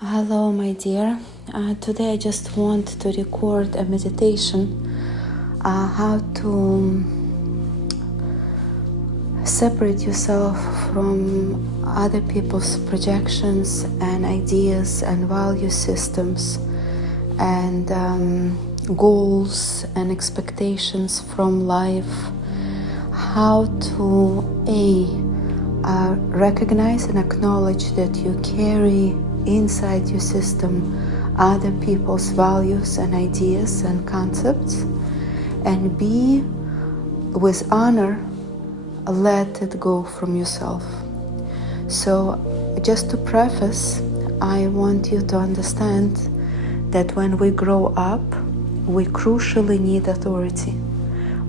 Hello, my dear. Today I just want to record a meditation how to separate yourself from other people's projections and ideas and value systems and goals and expectations from life. How to recognize and acknowledge that you carry inside your system other people's values and ideas and concepts, and B, with honor, let it go from yourself. So just to preface, I want you to understand that when we grow up, we crucially need authority.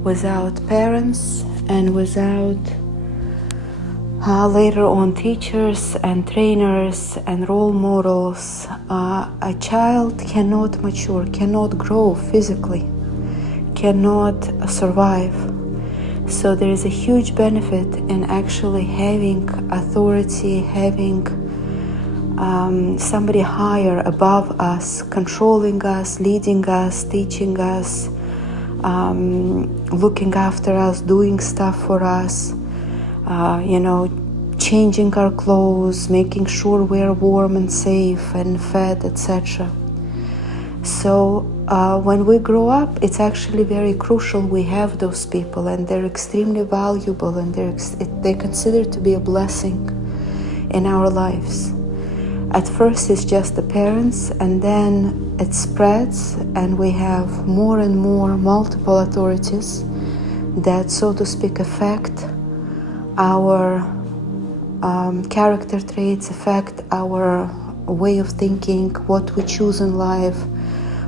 Without parents and without later on teachers and trainers and role models, a child cannot mature, cannot grow physically, cannot survive. So there is a huge benefit in actually having authority, having somebody higher above us, controlling us, leading us, teaching us, looking after us, doing stuff for us, changing our clothes, making sure we're warm and safe and fed, etc. So when we grow up, it's actually very crucial we have those people, and they're extremely valuable, and they're considered to be a blessing in our lives. At first it's just the parents, and then it spreads, and we have more and more multiple authorities that, so to speak, affect our character traits, affect our way of thinking, what we choose in life,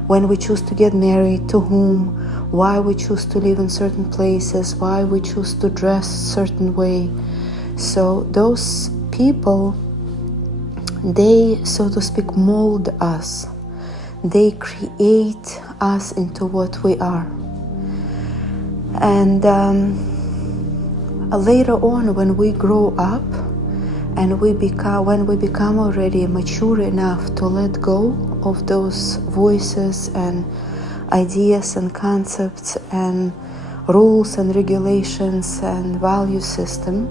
when we choose to get married, to whom, why we choose to live in certain places, why we choose to dress a certain way. So those people, they, so to speak, mold us. They create us into what we are. And later on, when we grow up and when we become already mature enough to let go of those voices and ideas and concepts and rules and regulations and value system,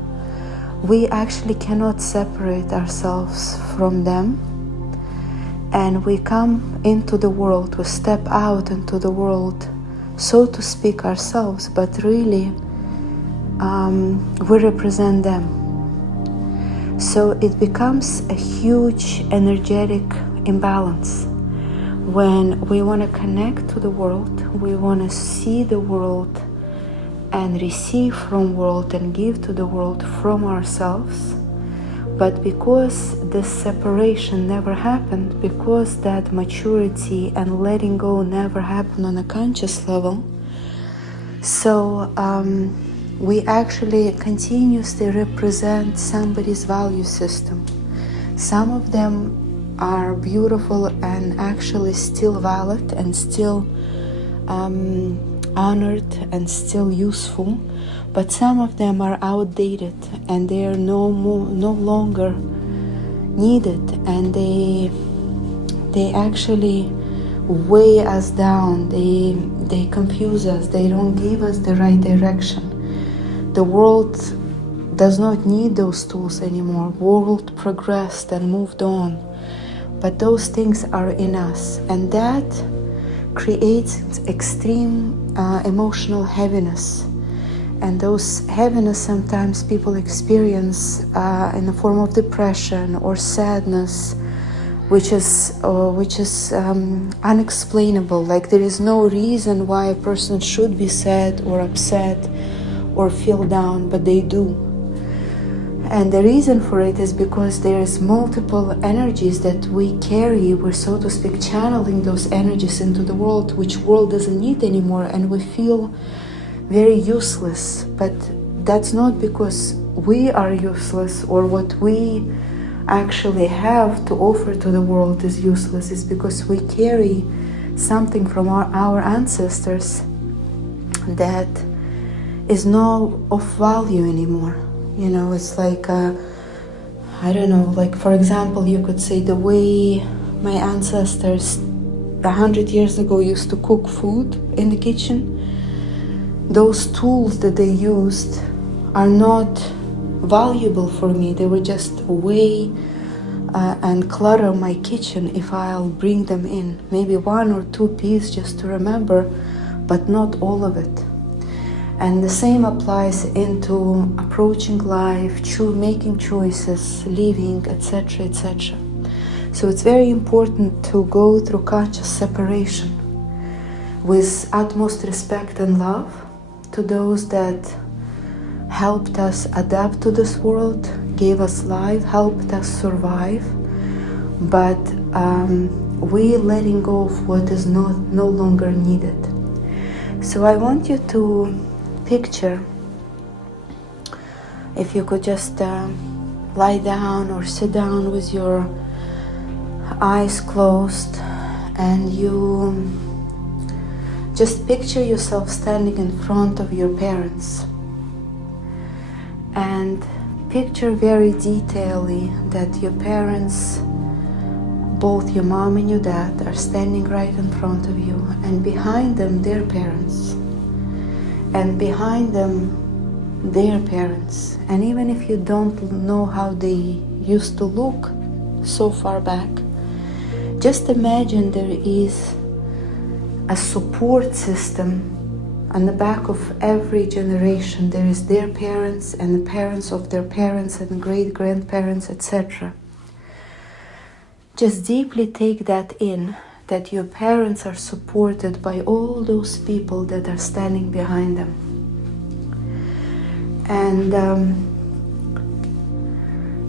we actually cannot separate ourselves from them. And we come into the world, we step out into the world, so to speak, ourselves, but really we represent them. So it becomes a huge energetic imbalance when we want to connect to the world, we want to see the world and receive from world and give to the world from ourselves. But because this separation never happened, because that maturity and letting go never happened on a conscious level, so we actually continuously represent somebody's value system. Some of them are beautiful and actually still valid and still honored and still useful, but some of them are outdated and they are no longer needed, and they actually weigh us down. They confuse us. They don't give us the right direction. The world does not need those tools anymore. World progressed and moved on, but those things are in us, and that creates extreme emotional heaviness. And those heaviness sometimes people experience in the form of depression or sadness, which is unexplainable. Like there is no reason why a person should be sad or upset or feel down, but they do. And the reason for it is because there is multiple energies that we carry. We're, so to speak, channeling those energies into the world, which world doesn't need anymore, and we feel very useless. But that's not because we are useless or what we actually have to offer to the world is useless. It's because we carry something from our ancestors that is not of value anymore. It's like I don't know, like for example, you could say the way my ancestors 100 years ago used to cook food in the kitchen, those tools that they used are not valuable for me. They were just weigh and clutter my kitchen if I'll bring them in. Maybe 1 or 2 pieces just to remember, but not all of it. And the same applies into approaching life, making choices, living, etc., etc. So it's very important to go through conscious separation with utmost respect and love to those that helped us adapt to this world, gave us life, helped us survive, but we letting go of what is no longer needed. So I want you to picture, if you could just lie down or sit down with your eyes closed, and you just picture yourself standing in front of your parents, and picture very detailedly that your parents, both your mom and your dad, are standing right in front of you, and behind them their parents, and behind them their parents. And even if you don't know how they used to look so far back, just imagine there is a support system on the back of every generation. There is their parents and the parents of their parents and great-grandparents, etc. Just deeply take that in, that your parents are supported by all those people that are standing behind them. And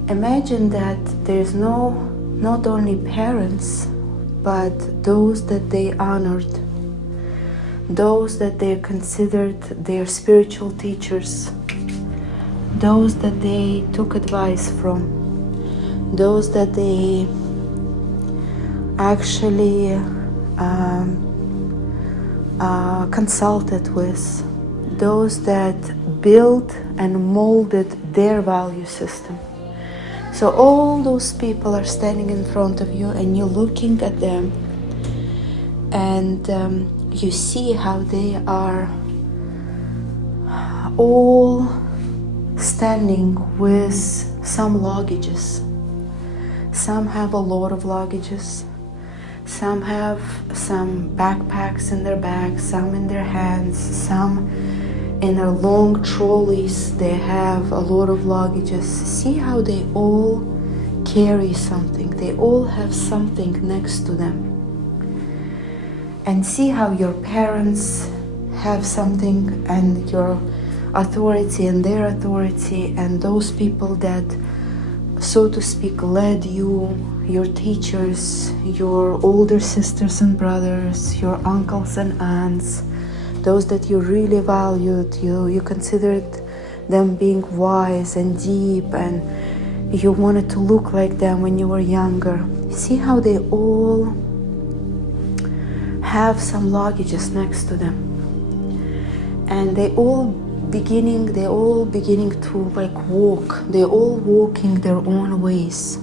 imagine that there's not only parents, but those that they honored, those that they considered their spiritual teachers, those that they took advice from, those that they actually consulted with, those that built and molded their value system. So all those people are standing in front of you, and you're looking at them, and you see how they are all standing with some luggages. Some have a lot of luggages. Some have some backpacks in their bags, some in their hands, some in their long trolleys. They have a lot of luggages. See how they all carry something. They all have something next to them. And see how your parents have something, and your authority and their authority, and those people that, so to speak, led you, your teachers, your older sisters and brothers, your uncles and aunts, those that you really valued, you considered them being wise and deep, and you wanted to look like them when you were younger. See how they all have some luggages next to them, and they all beginning to like walk. They're all walking their own ways.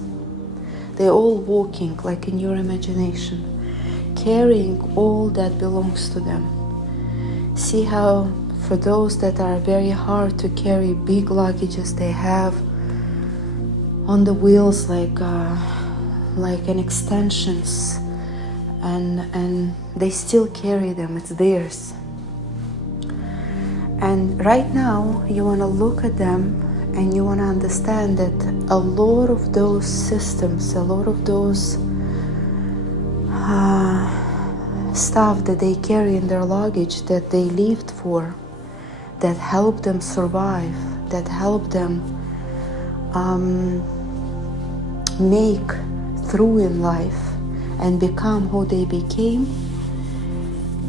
They're all walking like in your imagination, carrying all that belongs to them. See how for those that are very hard to carry big luggages, they have on the wheels like an extensions, and they still carry them. It's theirs. And right now you want to look at them, and you want to understand that a lot of those systems, a lot of those stuff that they carry in their luggage, that they lived for, that helped them survive, that helped them make through in life and become who they became.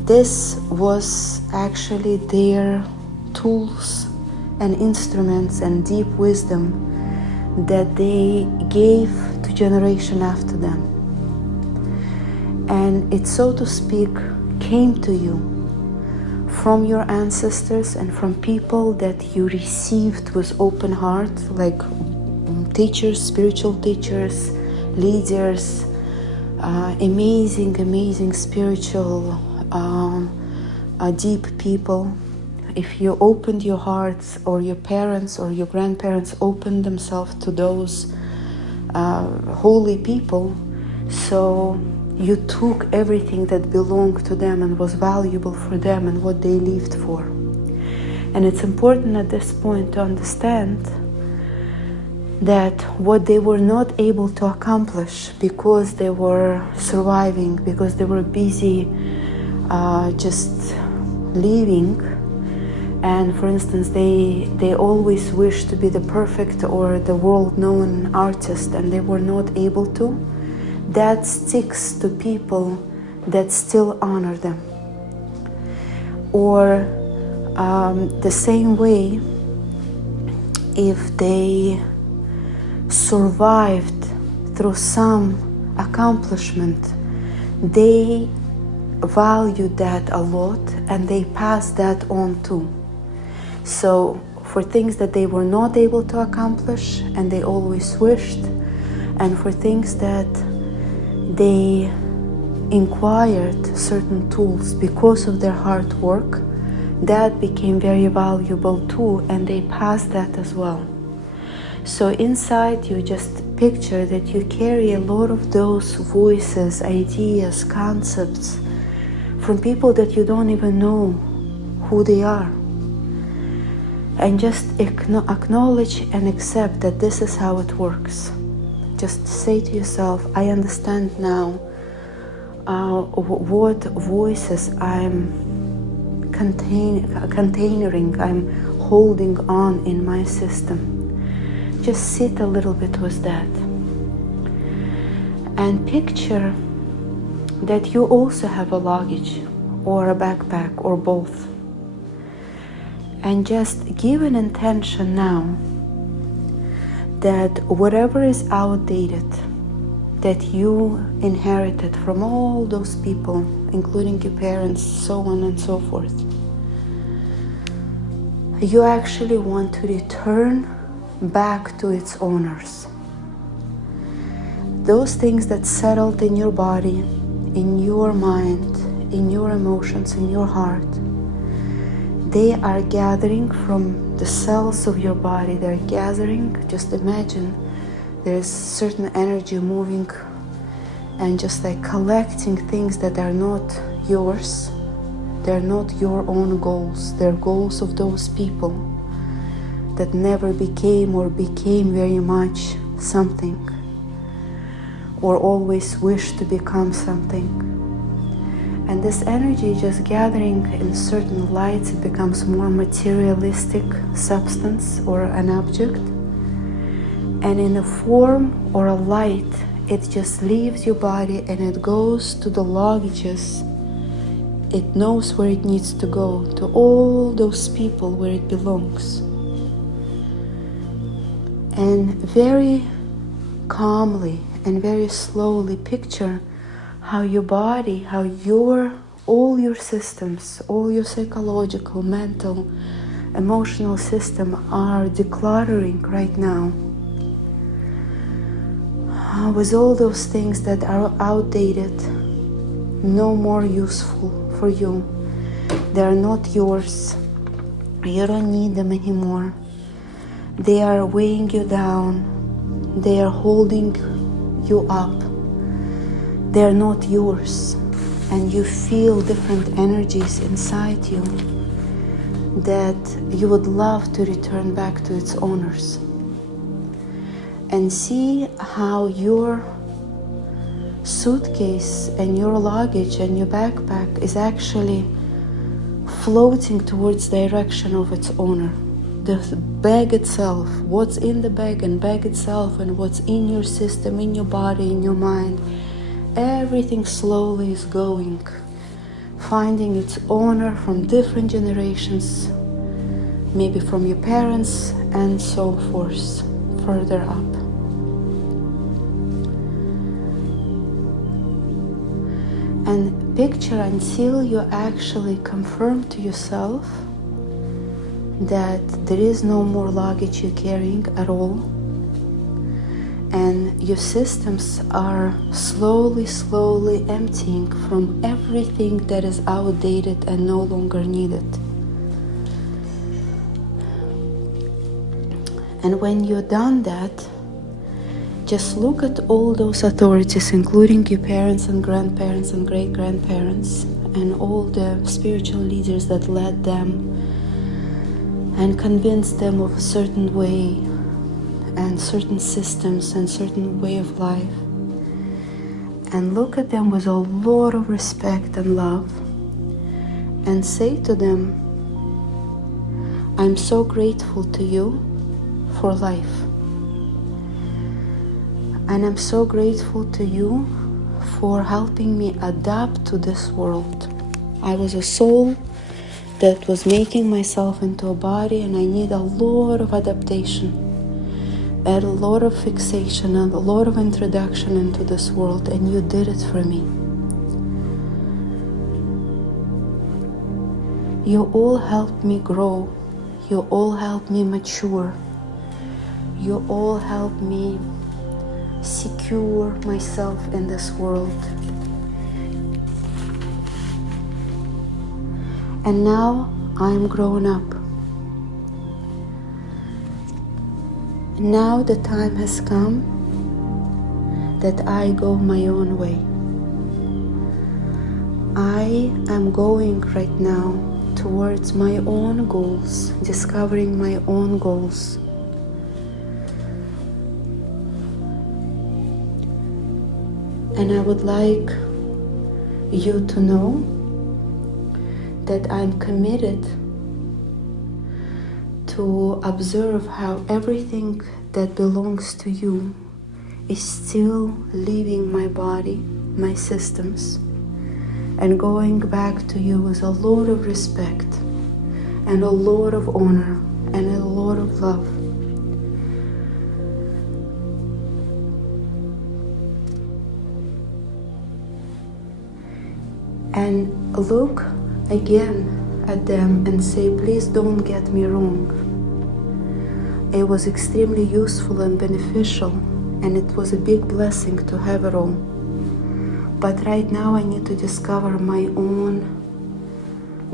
This was actually their tools and instruments and deep wisdom that they gave to generation after them. And it, so to speak, came to you from your ancestors and from people that you received with open heart, like teachers, spiritual teachers, leaders, amazing spiritual, deep people. If you opened your hearts, or your parents or your grandparents opened themselves to those holy people, so you took everything that belonged to them and was valuable for them and what they lived for. And it's important at this point to understand that what they were not able to accomplish because they were surviving, because they were busy just living, and for instance they always wished to be the perfect or the world-known artist and they were not able to, that sticks to people that still honor them. Or the same way, if they survived through some accomplishment, they valued that a lot and they passed that on too. So for things that they were not able to accomplish and they always wished, and for things that they acquired certain tools because of their hard work, that became very valuable too, and they passed that as well. So inside you just picture that you carry a lot of those voices, ideas, concepts from people that you don't even know who they are. And just acknowledge and accept that this is how it works. Just say to yourself, I understand now what voices I'm containering, I'm holding on in my system. Just sit a little bit with that. And picture that you also have a luggage or a backpack or both. And just give an intention now that whatever is outdated, that you inherited from all those people, including your parents, so on and so forth, you actually want to return back to its owners. Those things that settled in your body, in your mind, in your emotions, in your heart, they are gathering from the cells of your body. They're gathering. Just imagine there's certain energy moving and just like collecting things that are not yours. They're not your own goals. They're goals of those people that never became or became very much something, or always wished to become something. And this energy just gathering in certain lights, it becomes more materialistic substance or an object. And in a form or a light, it just leaves your body and it goes to the luggages. It knows where it needs to go, to all those people where it belongs. And very calmly and very slowly picture how your body, how all your systems, all your psychological, mental, emotional system are decluttering right now with all those things that are outdated, no more useful for you. They are not yours. You don't need them anymore. They are weighing you down. They are holding you up. They are not yours. And you feel different energies inside you that you would love to return back to its owners. And see how your suitcase and your luggage and your backpack is actually floating towards the direction of its owner. The bag itself, what's in the bag and bag itself, and what's in your system, in your body, in your mind, everything slowly is going, finding its owner from different generations, maybe from your parents and so forth, further up. And picture until you actually confirm to yourself that there is no more luggage you're carrying at all, and your systems are slowly emptying from everything that is outdated and no longer needed. And when you're done that, just look at all those authorities, including your parents and grandparents and great-grandparents, and all the spiritual leaders that led them and convinced them of a certain way and certain systems and certain way of life. And look at them with a lot of respect and love and say to them, I'm so grateful to you for life. And I'm so grateful to you for helping me adapt to this world. I was a soul that was making myself into a body, and I need a lot of adaptation, and a lot of fixation, and a lot of introduction into this world, and you did it for me. You all helped me grow. You all helped me mature. You all helped me secure myself in this world. And now I am grown up. Now the time has come that I go my own way. I am going right now towards my own goals, discovering my own goals. And I would like you to know that I'm committed to observe how everything that belongs to you is still leaving my body, my systems, and going back to you with a lot of respect and a lot of honor and a lot of love. And look again at them and say, please don't get me wrong. It was extremely useful and beneficial, and it was a big blessing to have it all. But right now I need to discover my own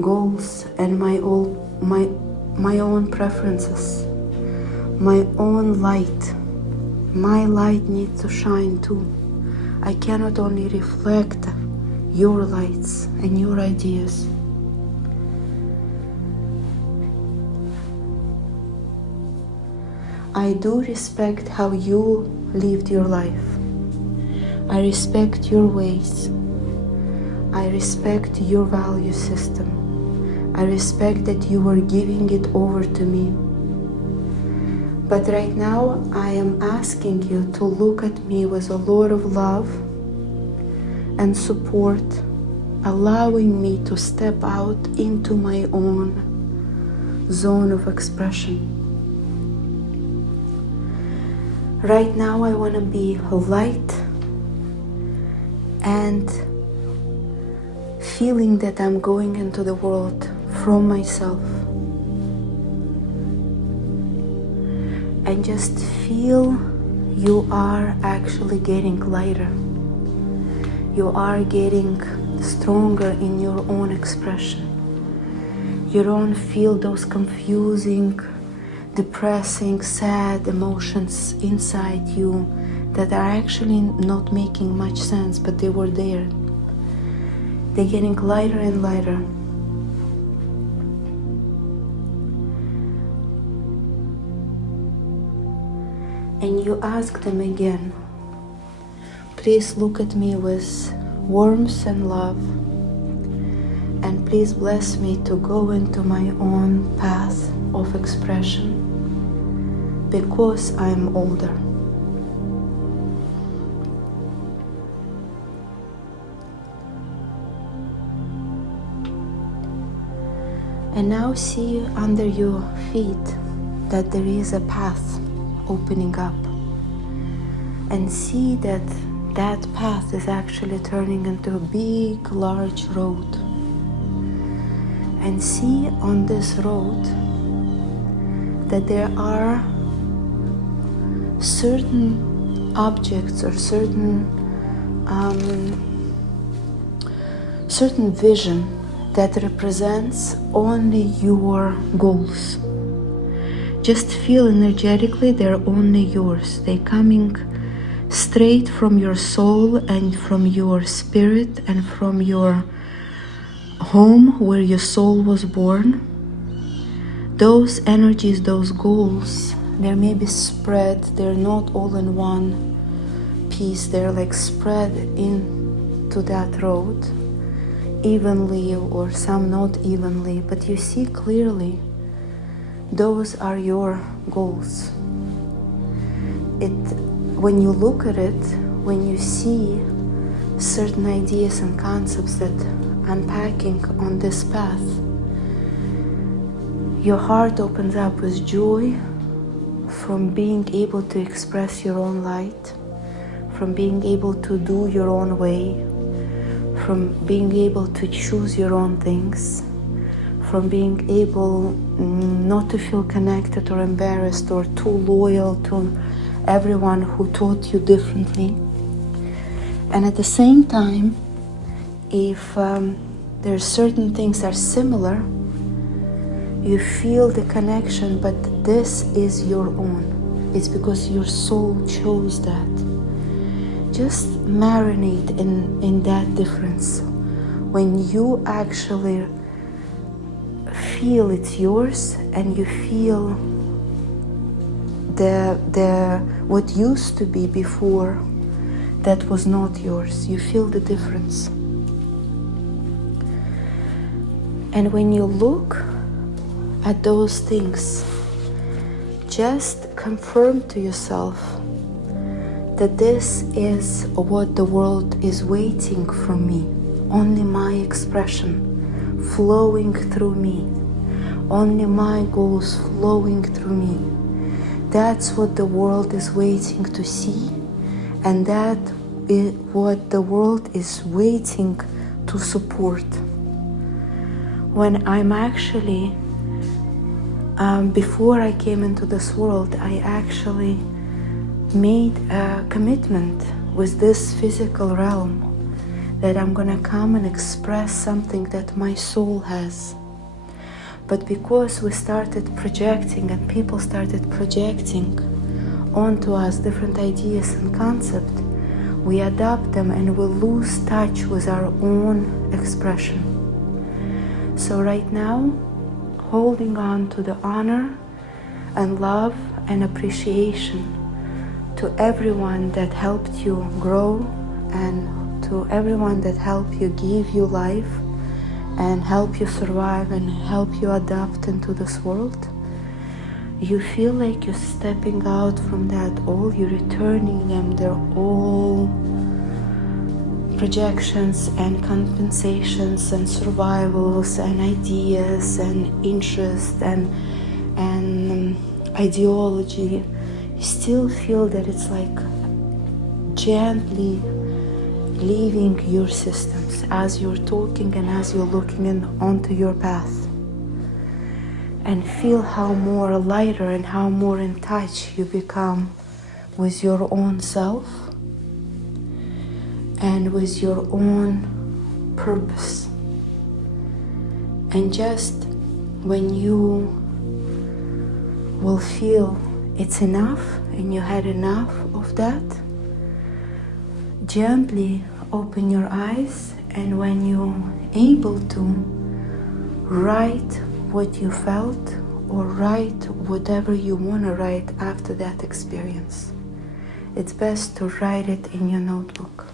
goals and my own preferences, my own light. My light needs to shine too. I cannot only reflect your lights and your ideas. I do respect how you lived your life. I respect your ways. I respect your value system. I respect that you were giving it over to me. But right now I am asking you to look at me with a lot of love and support, allowing me to step out into my own zone of expression. Right now I want to be light and feeling that I'm going into the world from myself. And just feel you are actually getting lighter. You are getting stronger in your own expression. You don't feel those confusing, depressing, sad emotions inside you that are actually not making much sense, but they were there. They're getting lighter and lighter. And you ask them again, please look at me with warmth and love, and please bless me to go into my own path of expression because I'm older. And now see under your feet that there is a path opening up, and see that that path is actually turning into a big, large road. And see on this road that there are certain objects or certain vision that represents only your goals. Just feel energetically they're only yours. They're coming straight from your soul and from your spirit and from your home where your soul was born. Those energies, those goals, they may be spread. They're not all in one piece. They're like spread into that road evenly, or some not evenly, but you see clearly those are your goals. When you look at it, when you see certain ideas and concepts that unpacking on this path, your heart opens up with joy from being able to express your own light, from being able to do your own way, from being able to choose your own things, from being able not to feel connected or embarrassed or too loyal to everyone who taught you differently. And at the same time, if there are certain things that are similar, you feel the connection, but this is your own. It's because your soul chose that. Just marinate in that difference. When you actually feel it's yours and you feel the what used to be before that was not yours, you feel the difference. And when you look at those things, just confirm to yourself that this is what the world is waiting from me. Only my expression flowing through me. Only my goals flowing through me. That's what the world is waiting to see, and that is what the world is waiting to support. When I'm actually, before I came into this world, I actually made a commitment with this physical realm that I'm gonna come and express something that my soul has. But because we started projecting and people started projecting onto us different ideas and concepts, we adopt them and we lose touch with our own expression. So right now, holding on to the honor and love and appreciation to everyone that helped you grow and to everyone that helped you, give you life and help you survive and help you adapt into this world. You feel like you're stepping out from that all, you're returning them. They're all projections and compensations and survivals and ideas and interests and ideology. You still feel that it's like gently leaving your systems as you're talking and as you're looking onto your path. And feel how more lighter and how more in touch you become with your own self and with your own purpose. And just when you will feel it's enough and you had enough of that, gently open your eyes, and when you're able to, write what you felt or write whatever you want to write after that experience. It's best to write it in your notebook.